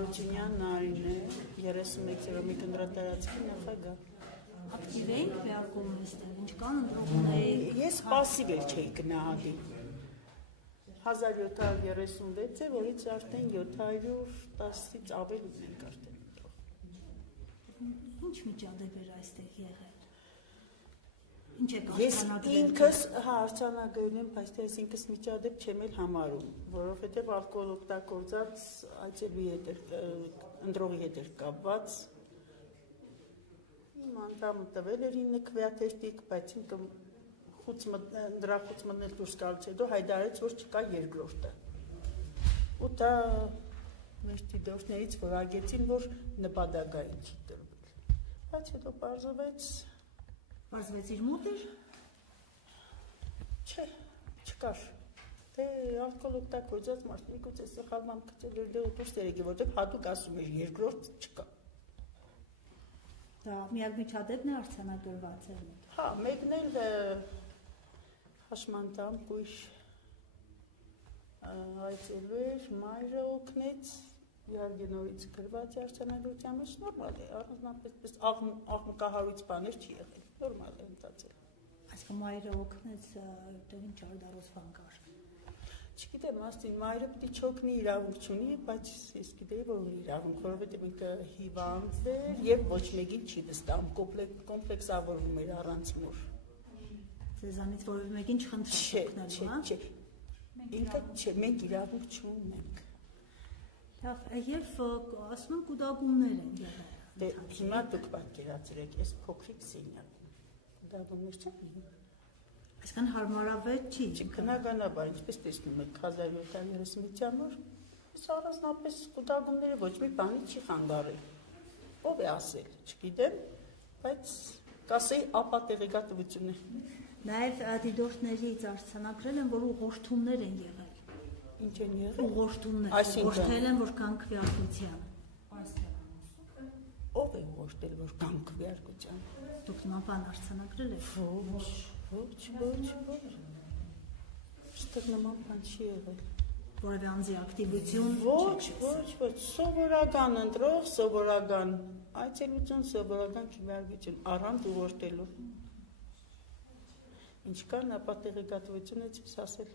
Հարությունյան Նարին է, 31-րդ ընտրատարածքի նախագահ։ Ակտիվ էինք վեարկոմունիստներ, ինչ կան ընտրողներ։ Ես պասիվ էլ չէի գնահատի։ 1736 է, որից արդեն 710-ից ավելի ենք արդեն ընտրող։ Ինչ միջադեպ էր այստեղ եղել։ Ինչ եք Ես արձանագրել։ ինքս արձանագրել եմ, բայց ես ինքս միջադեպ չեմ էլ համարում, որովհետև ալկոհոլ օգտագործած այցելուի հետ ընտրողի հետ էր կապված։ Իմ անդամը տվել էր 9 քվեաթերթիկ, բայց ինքը ընդրախուց մտնել դուրս գալուց հետո հայտարարեց, որ չկա երկրորդը։ Ու դա մեր դիտորդներից որակեցին, որ նպատակային չի տրվել։ Բայց հետո պարզվեց իր մոտ էր։ Չէ, չկար։ Դե ալկոհոլ օգտագործած մարդը միգուցե սխալմամբ գցել էր դե դուրս երեգի, որտեղ հատուկ ասում էր երկրորդ չկա։ Դա միակ միջադեպն է արձանագրված էր։ Հա, մեկն էլ հաշմանդամ կույր այցելու էր, մայրը օգնեց, իհարկե նորից գրված է արձանագրության մեջ, նորմալ է, առանձնապես աղմկահարույց բաներ չի եղել, նորմալ է ընթացել։ Այսինքն մայրը օգնեց, դեռ ինչ արդարոց բան կար։ Չգիտեմ, աստին, մայրը պիտի չօգնի իրավունք չունի, բայց ես գիտեի, որ ունի իրավունք, որովհետև ինքը հիվանդ էր եւ ոչ մեկին չի վստահում, կոմպլեքսավորվում էր առանց մոր։ Ձեզանից որևէ մեկին չխնդրեց օգնելու, հա։ Չէ։ Ինքը չէ, մենք իրավունք չունենք։ Լավ, եւ ասում են կուտակումներ են եղել։ Դե հիմա դուք պատկերացրեք, այս փոքրիկ սենյակում կուտակումներ չեն։ Այսքան հարմարավետ չի։ Բնականաբար, ինչպես տեսնում եք 1736-յան օր, այս առանձնապես կուտակումները ոչ մի բանի չի խանգարել։ Ով է ասել, չգիտեմ, բայց կասեի ապատեղեկատվություն է։ Նաև դիտորդներից արձանագրել են, որ ուղղորդումներ են եղել։ Ինչ են եղել։ Ուղղորդումներ։ Այսինքն ուղղորդել են, որ կան քվեարկության։ Ով է ուղղորդել, որ կան քվեարկության։ Դուք նման բան արձանագրել եք։ Ոչ։ Այստեղ նման բան չի եղել։ Որևէ անձի ակտիվություն։ Ոչ, սովորական ընտրող, սովորական այցելություն, սովորական քվեարկություն, առանց ուղղորդելու։ Ինչ կան ապատեղեկատվություն է ասել։